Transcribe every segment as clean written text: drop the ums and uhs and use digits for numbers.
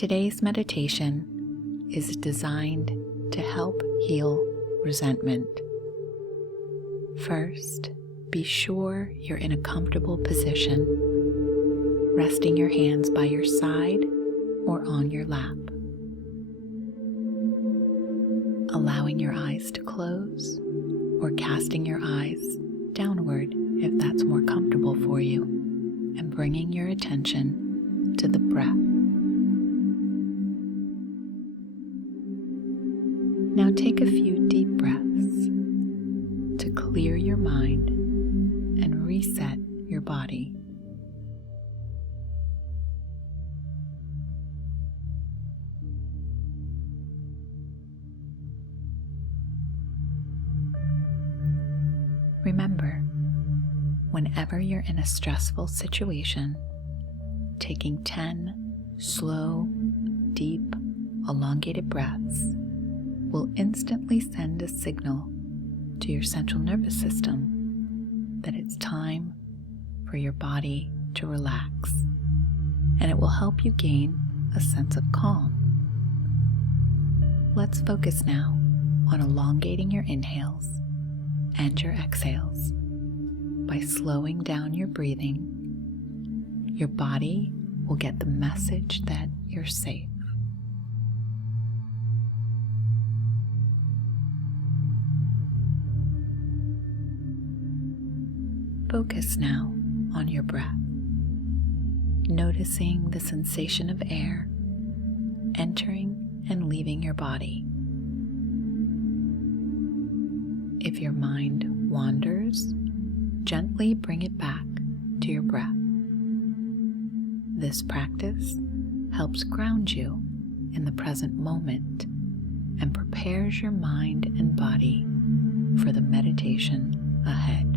Today's meditation is designed to help heal resentment. First, be sure you're in a comfortable position, resting your hands by your side or on your lap. Allowing your eyes to close or casting your eyes downward if that's more comfortable for you, and bringing your attention to the breath. Now take a few deep breaths to clear your mind and reset your body. Remember, whenever you're in a stressful situation, taking 10 slow, deep, elongated breaths will instantly send a signal to your central nervous system that it's time for your body to relax, and it will help you gain a sense of calm. Let's focus now on elongating your inhales and your exhales. By slowing down your breathing, your body will get the message that you're safe. Focus now on your breath, noticing the sensation of air entering and leaving your body. If your mind wanders, gently bring it back to your breath. This practice helps ground you in the present moment and prepares your mind and body for the meditation ahead.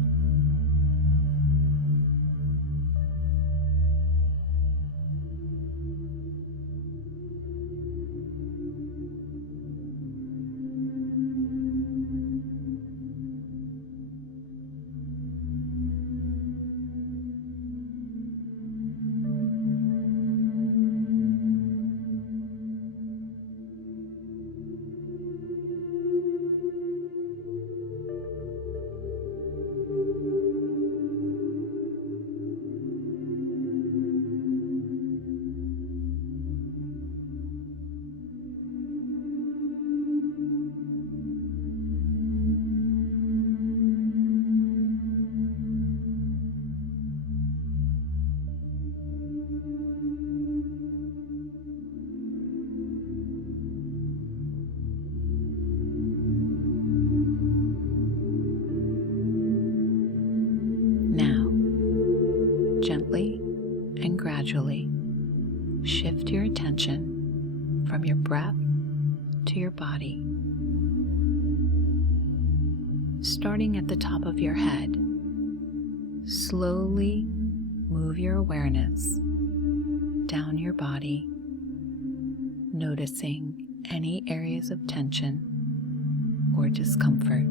Gently and gradually shift your attention from your breath to your body. Starting at the top of your head, slowly move your awareness down your body, noticing any areas of tension or discomfort.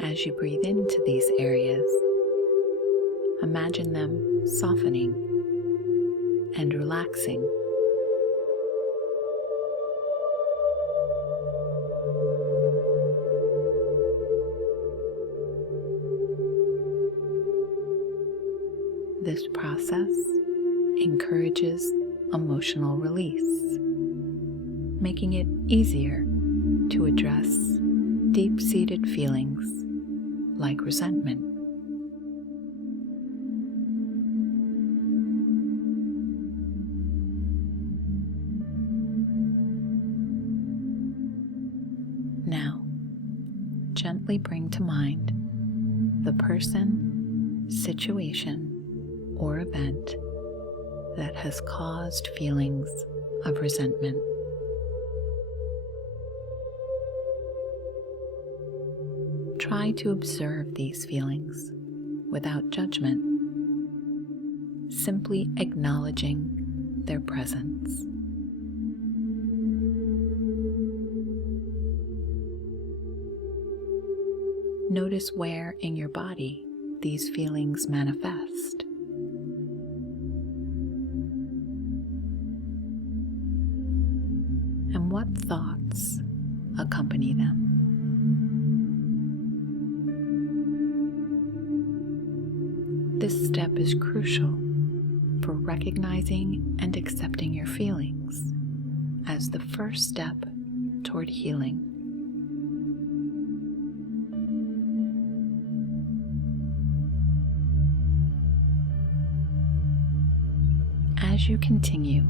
As you breathe into these areas, imagine them softening and relaxing. This process encourages emotional release, making it easier to address deep-seated feelings like resentment. Now, gently bring to mind the person, situation, or event that has caused feelings of resentment. Try to observe these feelings without judgment, simply acknowledging their presence. Notice where in your body these feelings manifest? And what thoughts accompany them? This step is crucial for recognizing and accepting your feelings as the first step toward healing. As you continue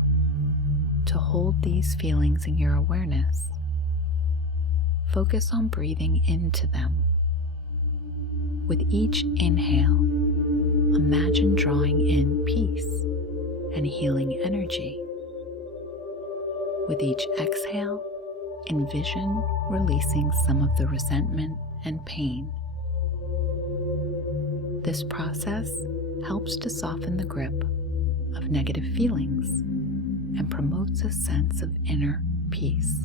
to hold these feelings in your awareness, focus on breathing into them. With each inhale, imagine drawing in peace and healing energy. With each exhale, envision releasing some of the resentment and pain. This process helps to soften the grip of negative feelings and promotes a sense of inner peace.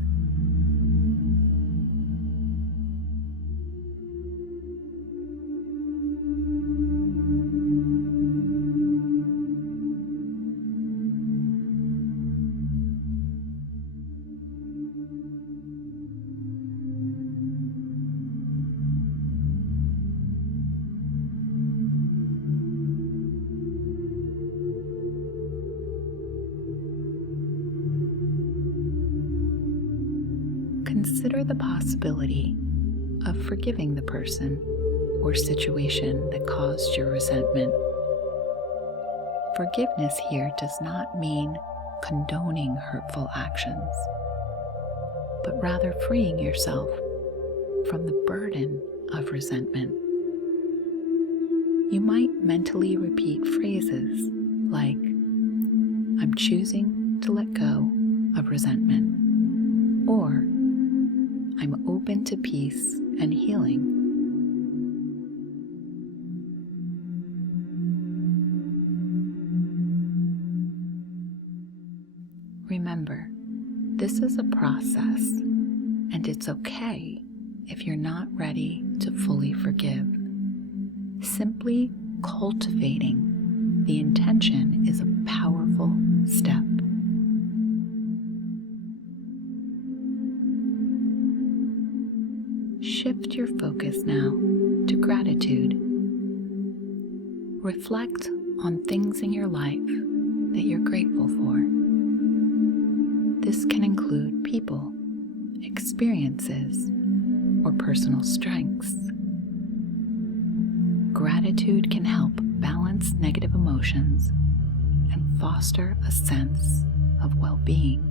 Consider the possibility of forgiving the person or situation that caused your resentment. Forgiveness here does not mean condoning hurtful actions, but rather freeing yourself from the burden of resentment. You might mentally repeat phrases like, "I'm choosing to let go of resentment," or "I'm open to peace and healing." Remember, this is a process, and it's okay if you're not ready to fully forgive. Simply cultivating the intention is a powerful step. Shift your focus now to gratitude. Reflect on things in your life that you're grateful for. This can include people, experiences, or personal strengths. Gratitude can help balance negative emotions and foster a sense of well-being.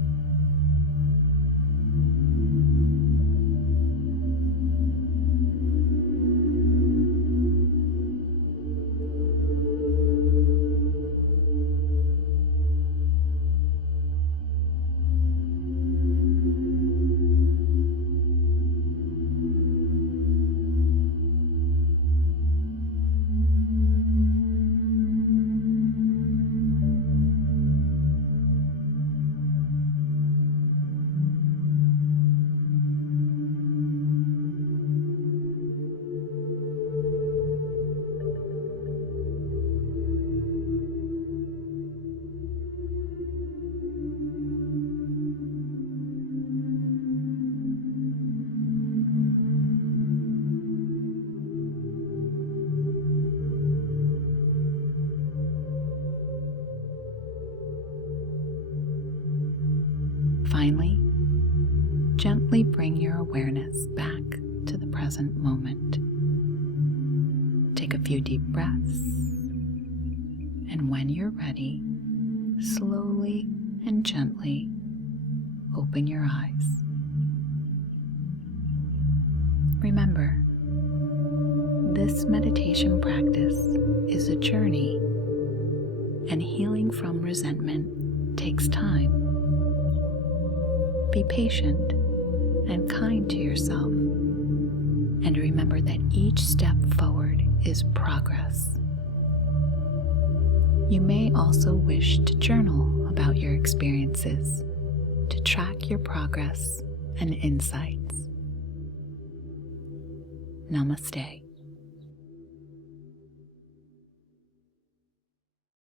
Finally, gently bring your awareness back to the present moment. Take a few deep breaths, and when you're ready, slowly and gently open your eyes. Remember, this meditation practice is a journey, and healing from resentment takes time. Be patient and kind to yourself, and remember that each step forward is progress. You may also wish to journal about your experiences to track your progress and insights. Namaste.